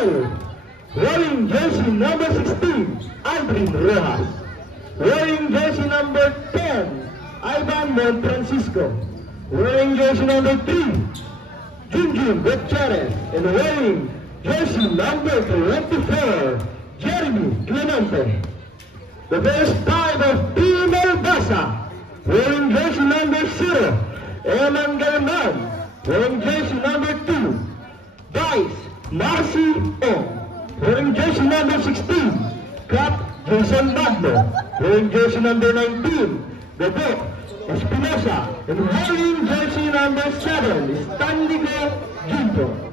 12. Wearing jersey number 16, Aldrin Rojas. Wearing jersey number 10, Ivan Monfrancisco. Wearing jersey number 3, Junjun Gutierrez. And wearing jersey number 24, Jeremy Clemente. The first 5 of Team Elbasa. Wearing jersey number 0, Eman Galman. Wearing jersey number 2, Vice Marcy Ong. Wearing jersey number 16, Cap Jason Magno. Wearing jersey number 19, Bebo Espinosa. And wearing jersey number 7, Stanley Junto.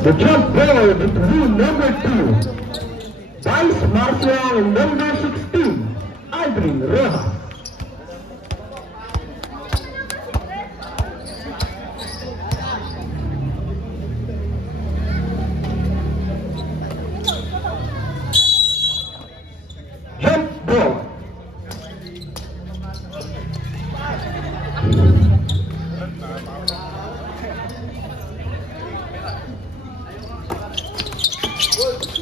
The jump ball between number 2, Vice Marcial, and number 16, Aldrin Rojas. Jump ball.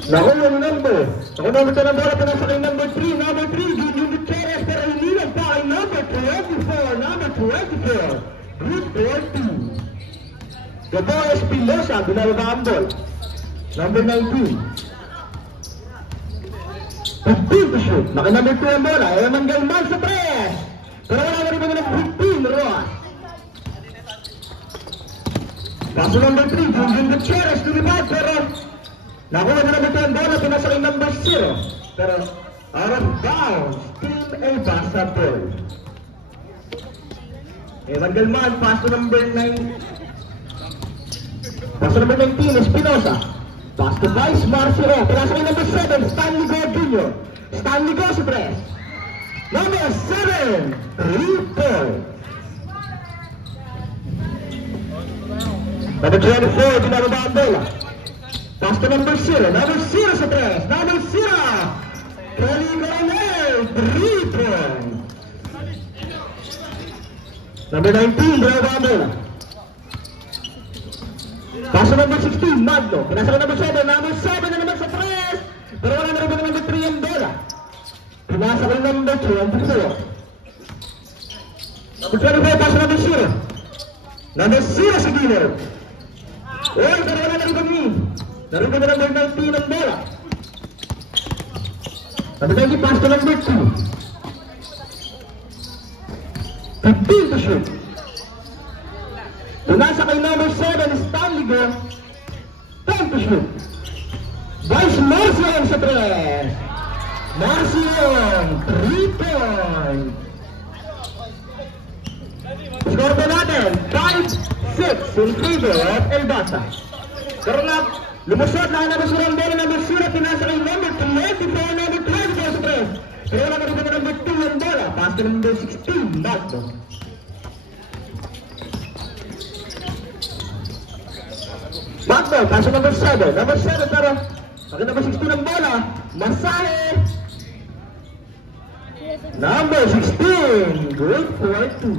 Nakuha ng number. Ako number ka ng bola, pinasa kay number 3. Number 3, Junjun Gutierrez, pero inilag pa kay number 24. Number 24, Group 42. Gabo Espinosa, binababa ang ball. Number 19. 15 to shoot. Naka number 2 ang bola. Eman Galman sa press. Pero wala na rin mga ng 15, Roas. Paso number 3, Junjun Gutierrez to rebound, pero nakuha na naman ito ang bola, pinasa kay number 0. Pero out of bounds, Team Elbasa ball. Eman Galman, pass to number 9. Pass to number 19, Espinosa. Pass to Vice Marcelo, pinasa kay number 7, Stanley Go Jr. Stanley Go sa press. Number 7, 3 points. Number 24, binababa ang bola. Pass to number 0. Number 0 sa press. Number 0. Kelly Coronel. 3 points. Number 19. Bravo Amela. Pass to number 16. Magno. Pinasa ka number 7. Number 7 na naman sa press. Pero wala na rin ba number 3 ang bola. Pinasa ka number 2. Ang 4. Number 24. Pass to number 0. Number 0 sa dealer. Oy, pero wala na rin ba ni. Naroon ka na number 19 ang bola. Number 19, pass to number 2. 15 to shoot. Tunasa kay number 7, Stanley Go. 10 to shoot. Vice Marcial sa press. Marcial, 3 points. Score po natin, 5-6 in favor of Elbasa. Pero na, lumusot na number 0 ang bola, number 0, pinasa kay number 24, number 24 sa press. Pero wala ka rin na number 2 ang bola, pass to number 16, Magno. Magno, pass to number 7, pero pag number 16 ang bola, Masahe. Number 16, good for 2.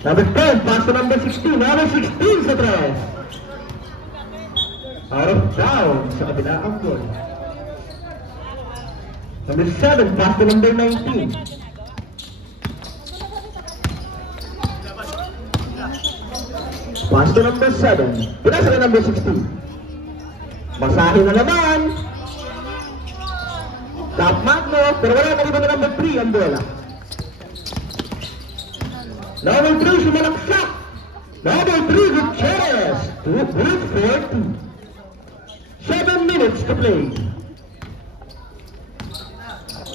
Number 10, pass to number 16. Number 16 sa press. Out of bounds sa kabila ang goal. Number 7, pass to number 19. Pass to number 7. Pinasa ka number 16. Masahe na naman. Top Magno, pero wala na rin na number 3 ang bola. Number 3, sumalaksak. Number 3, Gutierrez. Good for 2. 7 minutes to play.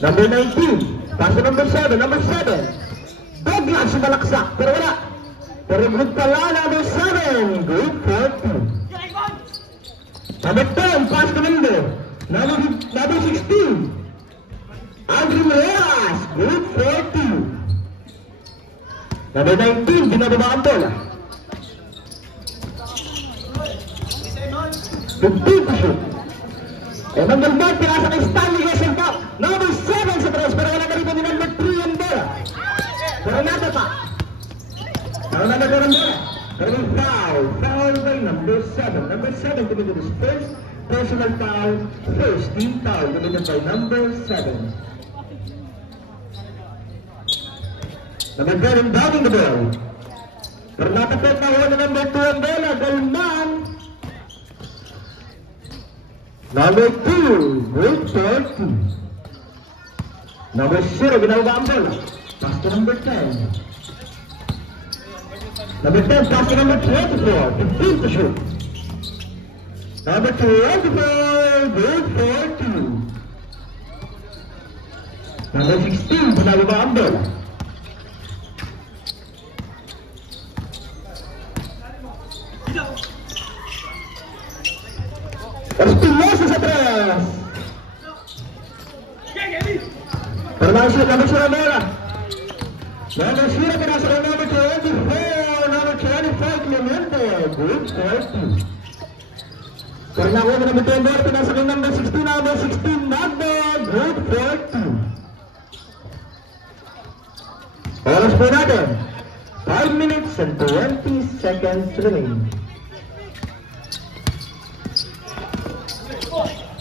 Number 19, pass to number 7. Number 7, Douglas sumalaksak, pero wala. Pero good pala, number 7. Good for 2. Number 10, pass to window. Number 16, Aldrin Reyes, good for 2. Number 19, binababa ang bola. 15 to shoot. And number 1, pinasa kay Stanley Rosenbach. Number 7 sa tres, pero wala na rito ni number 3 ang bola. Pero nata pa. Pero nata pa ang bola. Pero may foul by number 7. Number 7 committed his first personal foul, first team foul committed by number 7. Number 10 downing the ball. Pero natapit na wala na number 2 ang bola, Galman. Number 2, good for 2. Number 0, ginagawa ang bola. Pass to number 10. Number 10, pass to number 24. 15 to shoot. Number 24, good for 2. Number 16, ginagawa ang bola. Espinosa sa tres. Pero number 0 ang bola. Number 0, pinasa ng number 24. Number 25, Clemente. Good for 2. Pero nakuha na number 10 bola, pinasa ng number 16. Number 16, Nagbo. Good for 2. Oras po natin. 5 minutes and 20 seconds remain.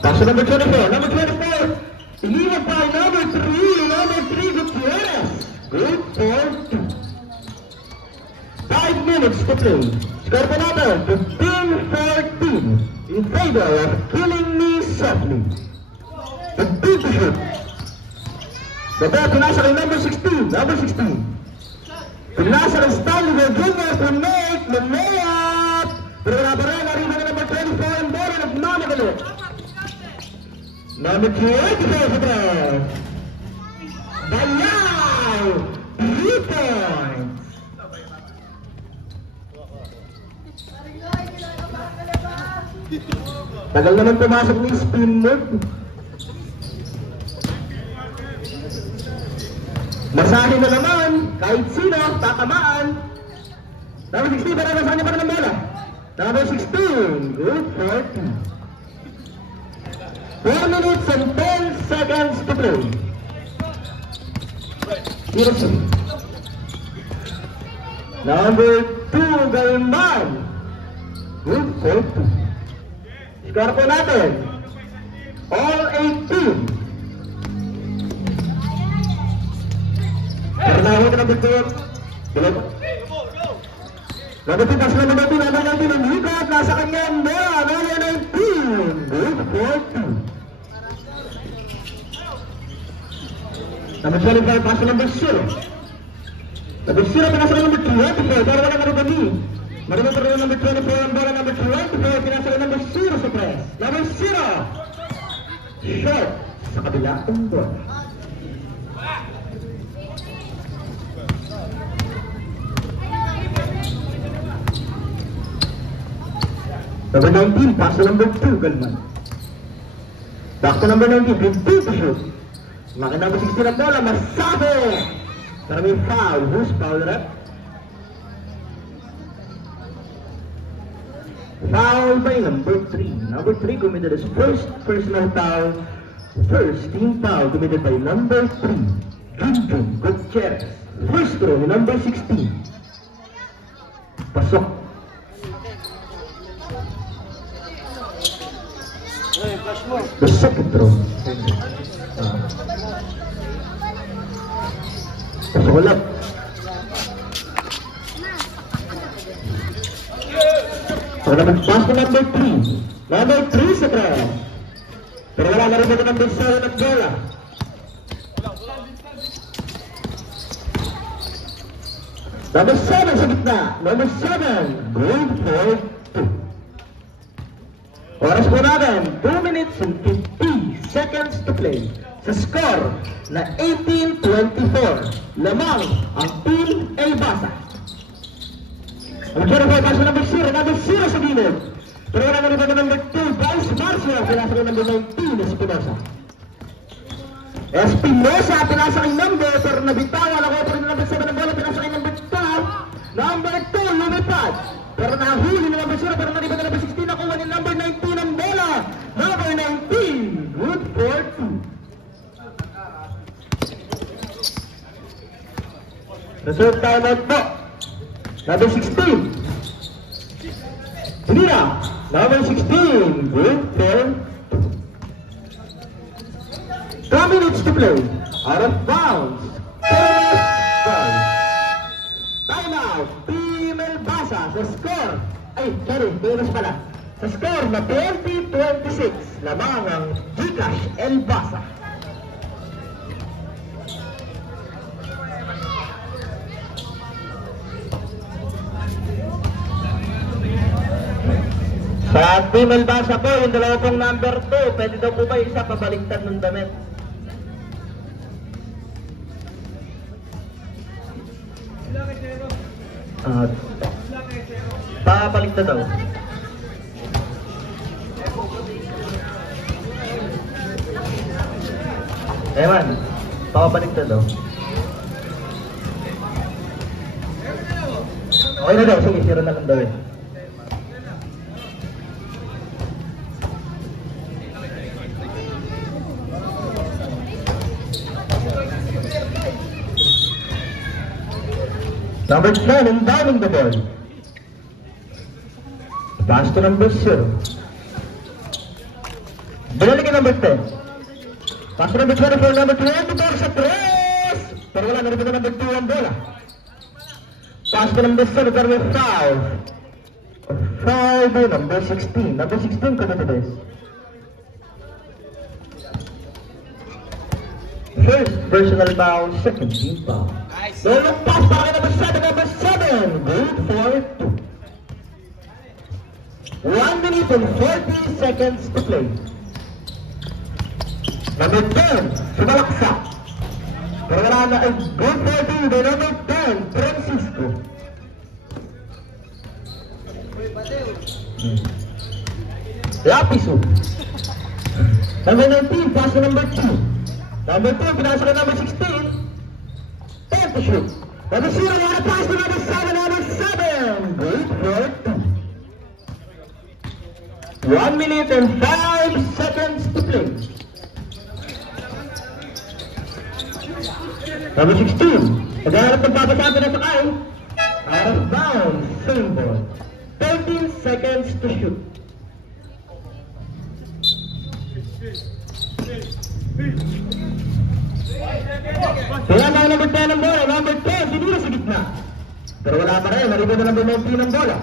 Pass to number 24. Number 24. Iniwan pa number 3. Number 3, Gutierrez. Good for 2. 5 minutes to play. Score po natin, 15-14. In favor of Killing Me Softly. 15 to shoot. The ball pinasa kay number 16. Number 16. Pinasa kay Stanley Jr. to make the layup. Pero nabarang arriba na number 24 ang bola. Nagmamagalo. Number 24 for that. Bayaw! 3 points. Tagal naman pumasok ni spin move. Masahin na naman, kahit sino, tatamaan. Number 16, para masahin pa rin ng bola. Number 16, good for 2. 4 minutes and 10 seconds to play. 0-2. Number 2, Galman. Good for 2. Score po natin. All 18. Pernahon ka na dito. Number 2, pass na number 2. Number 19, ang hikot. Nasa kanyang bola. Number 19. Good for 2. Number 25, pass to number 0. Number 0, pinasa ka number 24. Pero wala ka rin kami. Marunong pa rin number 24 ang bola. Number 24, pinasa ka number 0 sa press. Number 0. Short sa kabila ang bola. Number 19, pass to number 2, Galman. Back to number 19, 15 to shoot. Maki number 16 ang bola, Masabe! Pero may foul. Who's foul rep? Foul by number 3. Number 3 committed his first personal foul. First team foul committed by number 3. Junjun Gutierrez. First throw ni number 16. Pasok. The second throw. Pasok ulit. So naman pass to number 3. Number 3 sa trash. Pero wala na rin ito number 7 at bola. Number 7 sa gitna. Number 7. Good for 2. Oras po natin. 2 minutes and 50 seconds to play. Sa score na 18-24. Lamang ang Team Elbasa. Ang 0-5 pass to number 0. Number 0 sa gilid. Pero wala na rin ito number 2. 0, pinasa kay number 19, Espinosa. Espinosa, pinasa kay number, pero nabitawan. Nakuha pa rin number 7 ng bola, pinasa kay number 2. Number 2, lumipad. Pero nahuli ni number 0, pero nalipat na number 16. Nakuha ni number 19 ang bola. Number 19, good for 2. Reserve timeout po. Number 16. Hindi na. Number 16, good for 2 minutes to play. Out of bounds. Timeout. Team Elbasa sa score. Ay, sorry, bonus pala. Sa score na 20-26. Lamang ang Gcash Elbasa. Sa Team Elbasa po, yung dalawa pong number 2, pwede daw po ba isa pabaliktad ng damit? Papaliktad daw. Ewan, papaliktad daw. Okay na daw, sige, 0 na lang daw eh. Number 10 inbounding the ball. Pass to number 0. Binalik number 10. Pass to number 24, number 24 sa 3. Pero wala, narito na number 2 ang bola. Pass to number 7, pero may foul. Foul by number 16. Number 16 committed this. First personal foul, second team foul. Long pass para kay number 7, good for 2. 1 minute and 40 seconds to play. Number 10, sumalaksak. Pero wala na ay good for 2 by number 10, Francisco. Lapiso. Number 19, pass to number 2. Number 2, pinasa kay number 16. To shoot. Number 0, want to pass to number 7, good for 2. 1 minute and 5 seconds to play. Number 16, naghahanap ng papasabi na sakay. Out of bounds, same ball. 13 seconds to shoot. Kaya na number 10 ang bola, number 10, sinira sa gitna. Pero wala pa rin, narito na number 19 ang bola.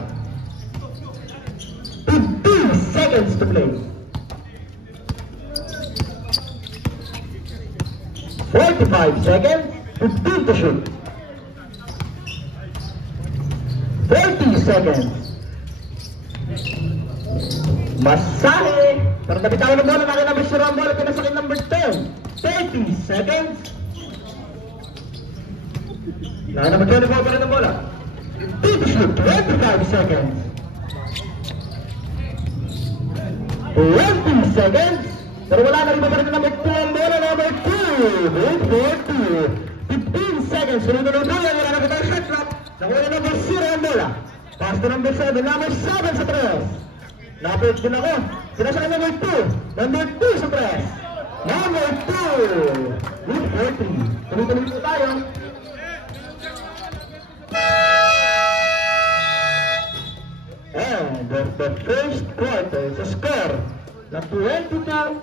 15 seconds to play. 45 seconds, 15 to shoot. 40 seconds. Masahe. Pero nabitawan ng bola, nakin number 0 ang bola, pinasakin number 10. 30 seconds. Nakin number 24 pa rin ang bola. 15 to shoot, 25 seconds. 20 seconds. Pero wala na rin pa rin ang number 2 ang bola, number 2. Good for 2. 15 seconds. Sunod na bola, wala na pa tayo shot clock. Nakuha na number 0 ang bola. Pass to number 7, number 7 sa 3. Napit din ako. Pinasa ka number 2. Number 2 sa 3. Number 2. Good for 3. Tuloy-tuloy po tayo. And the first quarter is a score na 22-35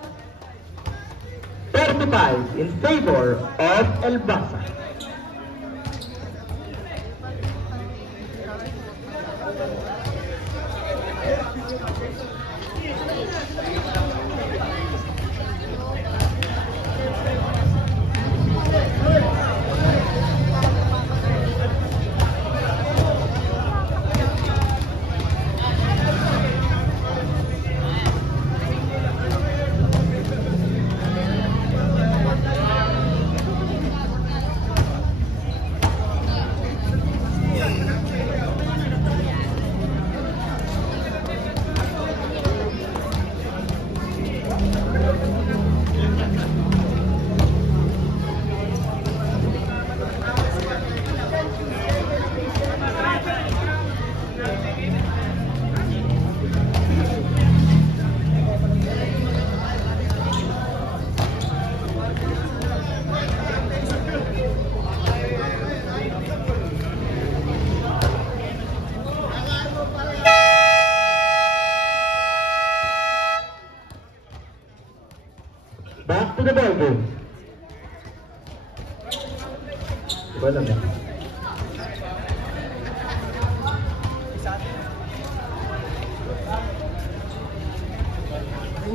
in favor of Elbasa. to the ball game. Iba lang eh.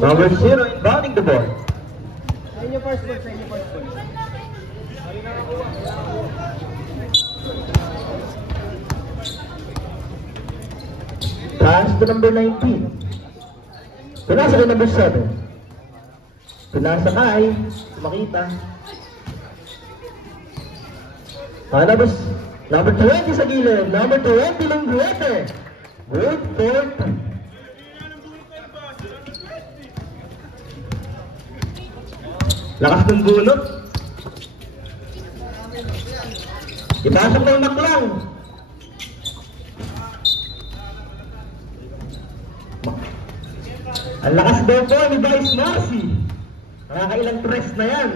Number 0 inbounding the ball. Pass to number 19. Pinasa kay number 7. Pinasa kay makita. Number 20 sa gilid. Number 20 Lungguete. Good for 2. Lakas ng gulot. Ipasok ng naklang. Ang lakas daw po ni Vice Marcy. Nakakailang tres na yan.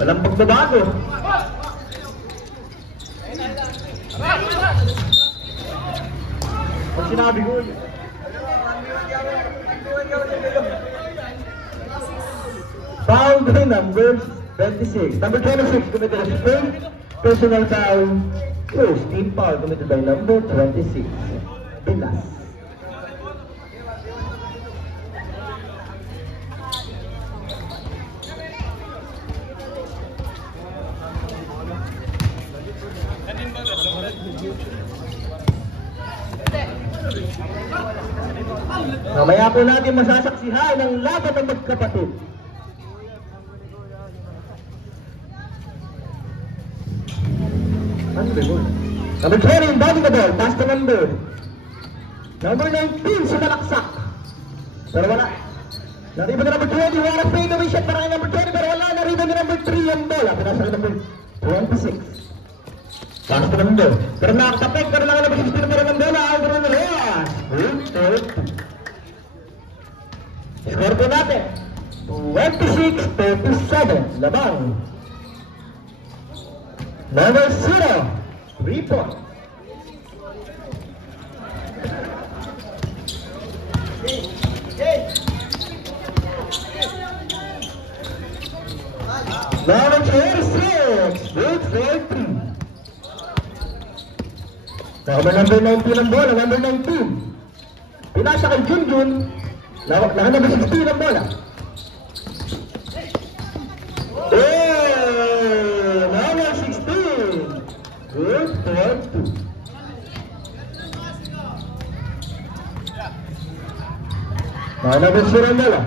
Walang pagbabago. Pag sinabi ko foul by number 26. Number 26 committed a first personal foul. First team foul committed by number 26. Pilas. Mamaya po natin masasaksihan ang laban ng magkapatid. Number 20 inbounding the ball. Pass to number 19 sumalaksak. Pero wala. Nariba na number 20. Wala fade away shot para kay number 20. Pero wala. Nariba na number 3 ang bola. Pinasa kay number 26. Pass to number. Pero nakakapek. Pero lang number 16 pero ng bola. Aldrin Reyes. Score po natin 26-37. Labang number 0 3 point. Number 26 good for 3. Number 19 ang bola. Number 19 pinasa kay Junjun. Number 16 ang bola. Number 16 good for 2. Number 0 ang bola.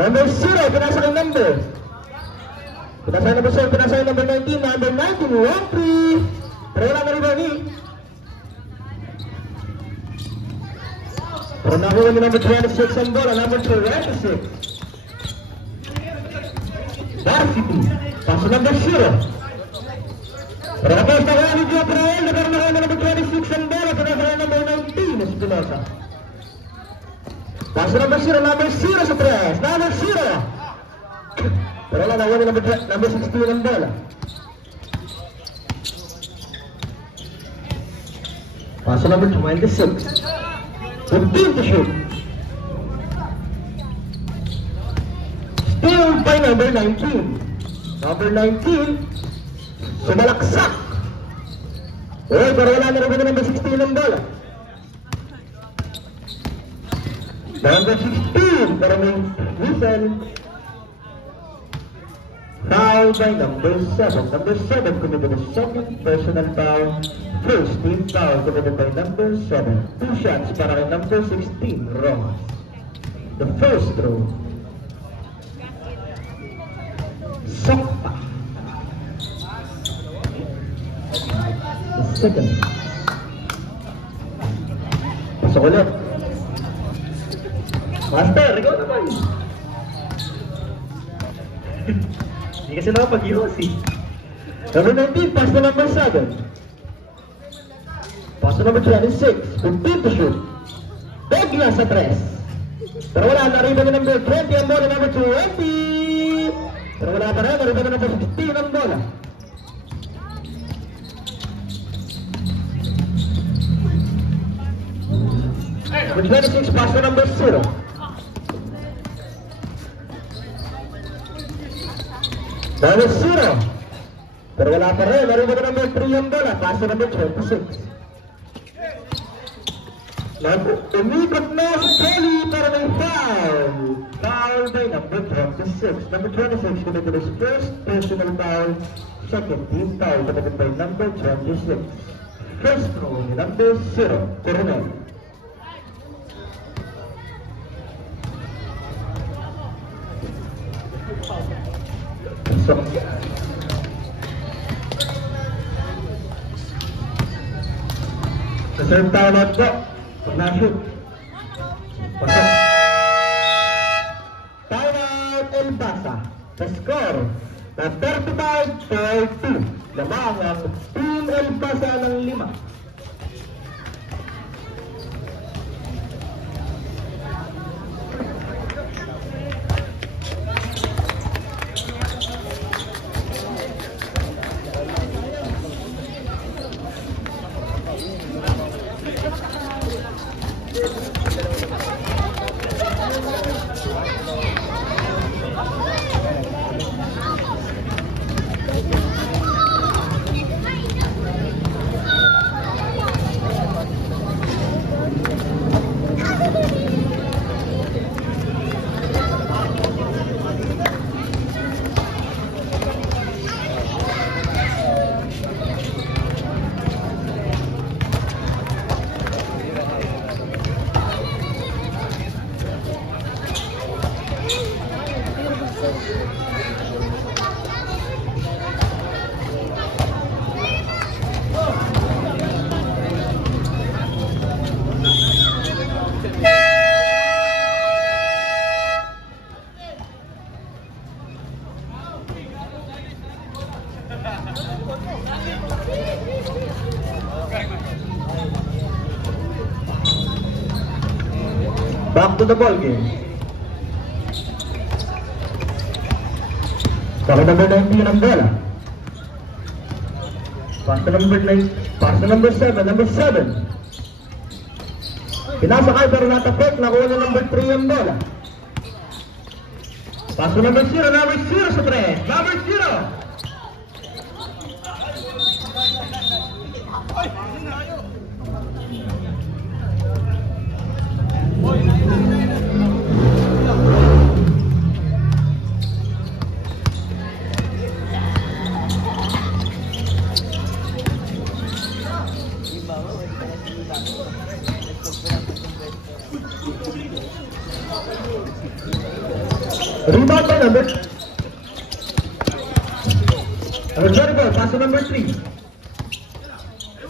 Number 0 pinasa kay number. Pinasa number 0, pinasa kay number 19. Number 19 1-3. Pero wala na rin ba ni? Pero nakuha ni number 26 ang bola. Number 26 Varsity. Paso number 0. Pero kapos na kaya ni Joprael. Pero nakuha ni number 26 ang bola. Pero nakuha ni number 19 Espinosa. Paso number 0. Number 0 sa 3. Number 0. Pero wala nakuha ni number 16 ang bola. Paso number 26. 15 to shoot. Still by number 19. Number 19 sumalaksak. Pero wala na rin number 16 ang bola. Number 16 pero may whistle. Foul by number 7. Number 7 committed a second personal foul. First team foul committed by number 7. 2 shots para kay number 16, Rojas. The first throw. Sokpa. The second. Pasok ulit. Master, ikaw naman. Hindi kasi nakapag-iwas eh. Number 19, pass to number 7. Pass to number 26. 15 to shoot. Begla sa 3. Pero wala, nariba ni number 20 ang bola. Number 20. Pero wala pa rin, nariba ni number 16 ang bola. Number 26, pass to number 0. Number 0. Pero wala pa rin. Narin ba number 3 yung bola? Pass to number 26. Umikot na si Kelly para may foul. Foul by number 26. Number 26 committed his first personal foul. Second team foul committed by number 26. First throw ni number 0, Coronel. So, reserve timeout po. Pag na-shoot. Pasok. Timeout El Basa. The score na 35-42. Lamang ang Team El Basa ng 5. Back to the ball game. Para number 19 ang bola. Pass to number 9. Pass to number 7. Number 7. Pinasakay pero natapit. Nakuha na number 3 ang bola. Pass to number 0. Number 0 sa 3. Number 0. Rebound by number 24, pass to number 3.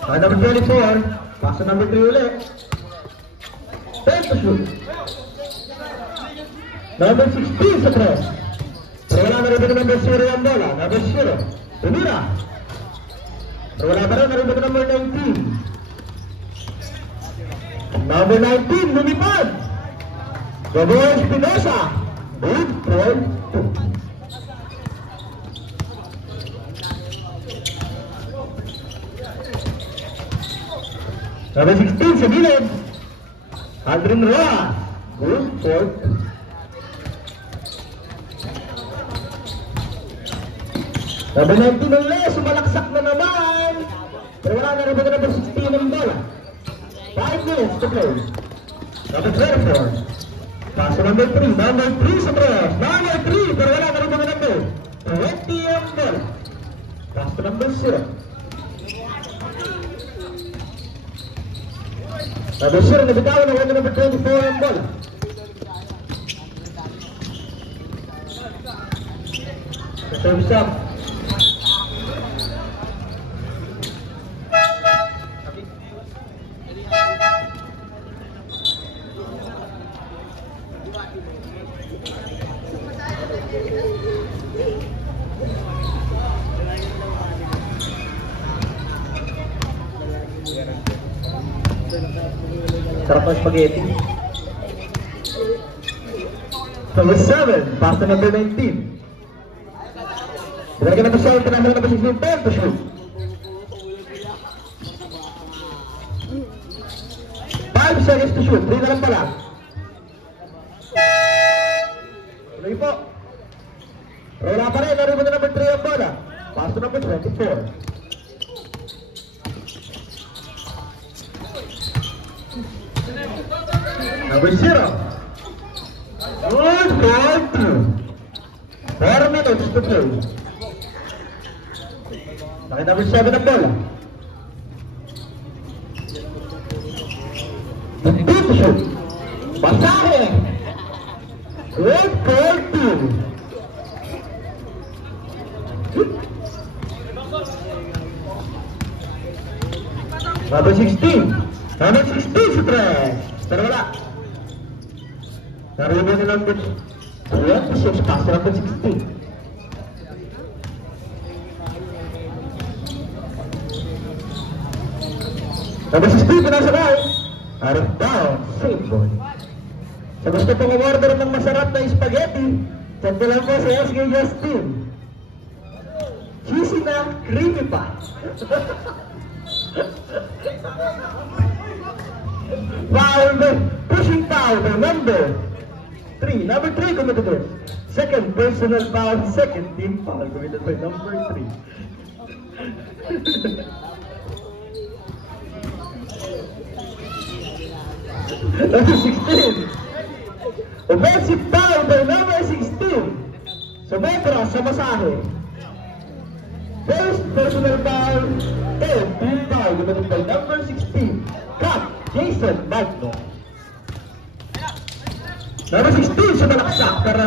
Number 24, pass to number 3 ulit. 10 to shoot. Number 16 sa press. Pero wala na rin ba number 0 ang bola. Number 0. Tumira. Pero wala pa rin na rin ba number 19. Number 19, lumipad. Gaboy Espinosa. Good for 2. Number 16 sa gilid. Aldrin Rojas. Good for 2. Number 19 ulit. Sumalaksak na naman. Pero wala na rin ba number 16 ng bola. 5 minutes to play. Number 24. Pass to number 3. Number 3 sa press. Number 3. Pero wala na rin mga number 20 ang bola. Pass to number 0. Number 0 nabitawan na wala number 24 ang bola. Service up. Sarap ng spaghetti. Number 7, pass to number 19. Dilagyan na pa siya, pinasal na pa siya 10 to shoot. 5 seconds to shoot, 3 na lang pala. Tuloy po. Wala pa rin, narinig na number 3 ang bola. Pass to number 24. Number 0. Good ball 2. 4 minutes to play. Naki number 7 ang bola. Good to shoot. Basahe. Good ball 2. Number 16. Number 16 si Tres. Pero wala. Narinig na number 26. Pass to number 16. Number 16 pinasabay. Out of bounds. Save ball. Sa gusto pong umorder ng masarap na spaghetti, send lang po sa SK Justin. Cheesy na, creamy pa. Foul, pushing foul, number 3. Number 3 committed. Second personal foul, second team foul committed by number 3. Number 16. Offensive foul by number 16. So Metro sa Masahe. First personal foul and team foul committed by number 16. Cut Jason Magno. Number 16 sa Balaksak para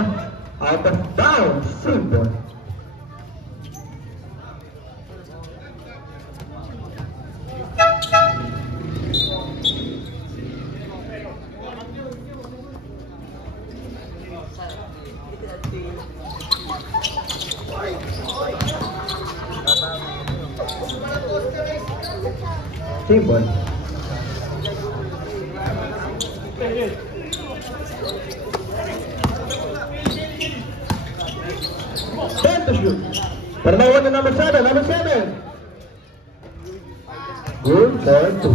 out of bounds. Save ball. Save ball. Ten to shoot. Para nakuha na number 7. Number 7. Good for 2.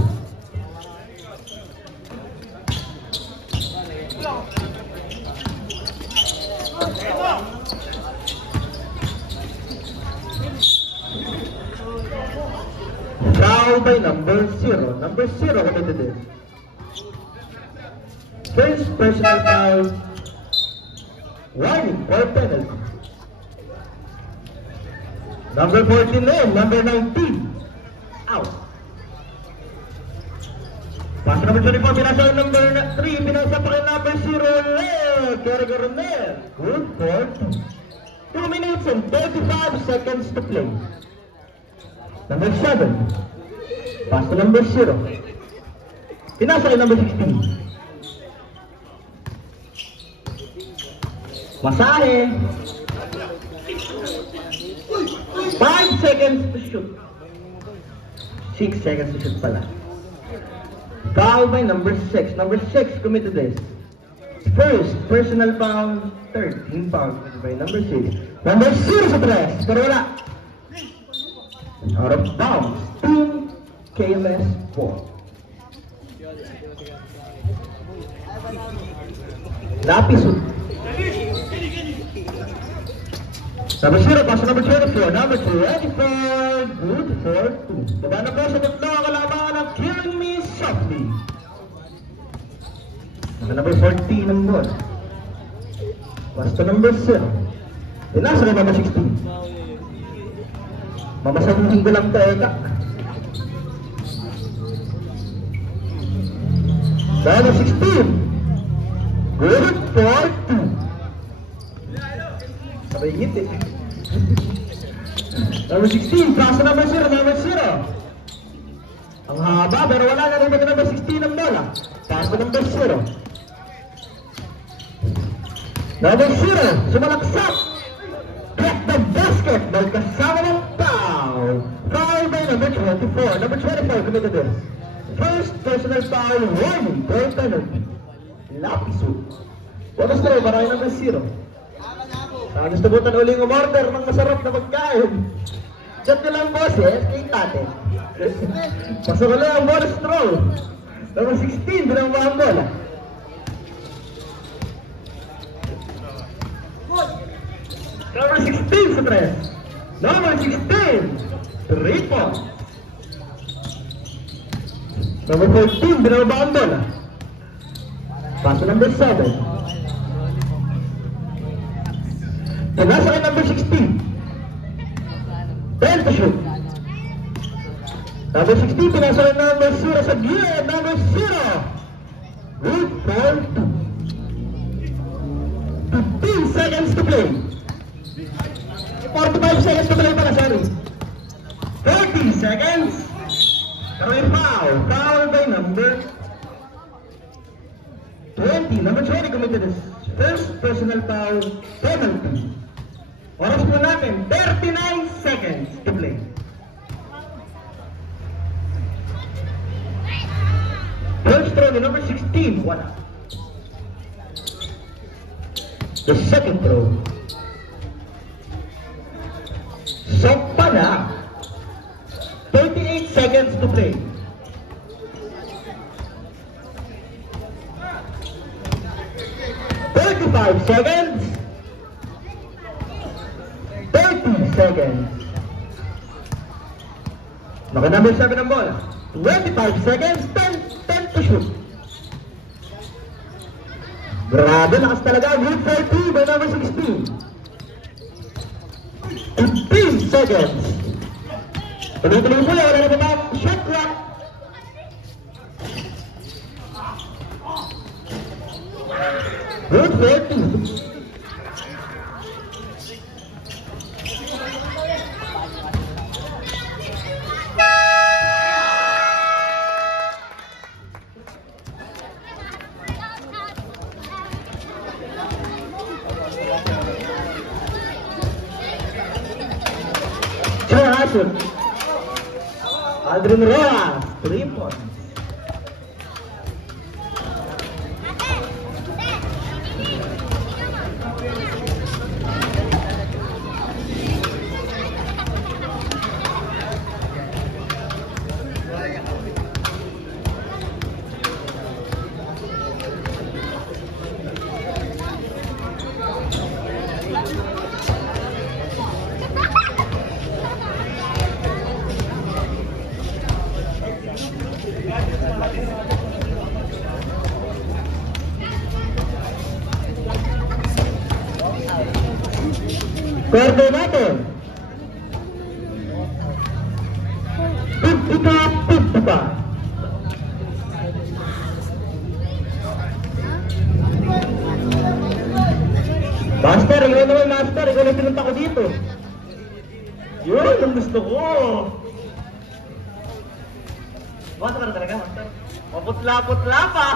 Foul by number 0. Number 0 committed it. First personal foul. Warning for penalty. Number 14 and number 19. Out. Pass number 24, binasa number 3, binasa pa kay number 0 ulit. Kerry Coronel. Good for 2. 2 minutes and 35 seconds to play. Number 7. Pass to number 0. Pinasa kay number 16. Masahe. 5 seconds to shoot. 6 seconds to shoot pala. Foul by number 6. Number 6 committed this. First, personal foul. Third, team foul committed by number 6. Number 0 sa tres. Pero wala. Out of bounds. Team KMS 4. Lapisut. Number 0, pass to number 24. Number 24, good for 2. Baba na po sa tatlo ang kalabangan ng Killing Me Softly. Number 14 ang ball. Pass to number 0. Pinasa na number 16. Mamasabuhin ko lang tayo ka. Number 16. Good for 2. Sabay hit eh. Number 16, pass to number 0, number 0. Ang haba, pero wala na rin ba number 16 ang bola. Pass to number 0. Number 0, sumalaksak. Get the basket, may kasama ng foul. Foul by number 24. Number 24, committed this. First personal foul, warning, goal penalty. Lapisu. Bonus throw, marami number 0. Gusto mo tan uling umorder ng masarap na pagkain. Chat nyo lang boses, kay tate. Pasok ulit ang bonus throw. Number 16, binang ang bola. Number 16, 3. Number 16, 3 points. Number 14, binaba ang bola. Pass to number 7. Pinasa kay number 16. 10 to shoot. Number 16, pinasa kay number 0 sa gear. Number 0. Good for 2. 15 seconds to play. 45 seconds to play pala, sorry. 30 seconds. Pero yung foul. Foul by number 20. Number 20 committed his first personal foul penalty. Oras po natin, 39 seconds to play. First throw ni number 16. Wala. The second throw. Sokpa na. 38 seconds to play. 35 seconds. 30 seconds. Naka number 7 ang bola. 25 seconds. 10 to shoot. Grabe, lakas talaga. Good for 2 by number 16. 15 seconds. Tuloy-tuloy po yan. Wala na ba? Shot clock. Good for 2. Aldrin Rojas, 3 points. Quarter natin. 55. Master, ikaw naman master. Ikaw na pinunta ko dito. Yun, ang gusto ko. Basta ka na talaga, master. Maputla-putla pa.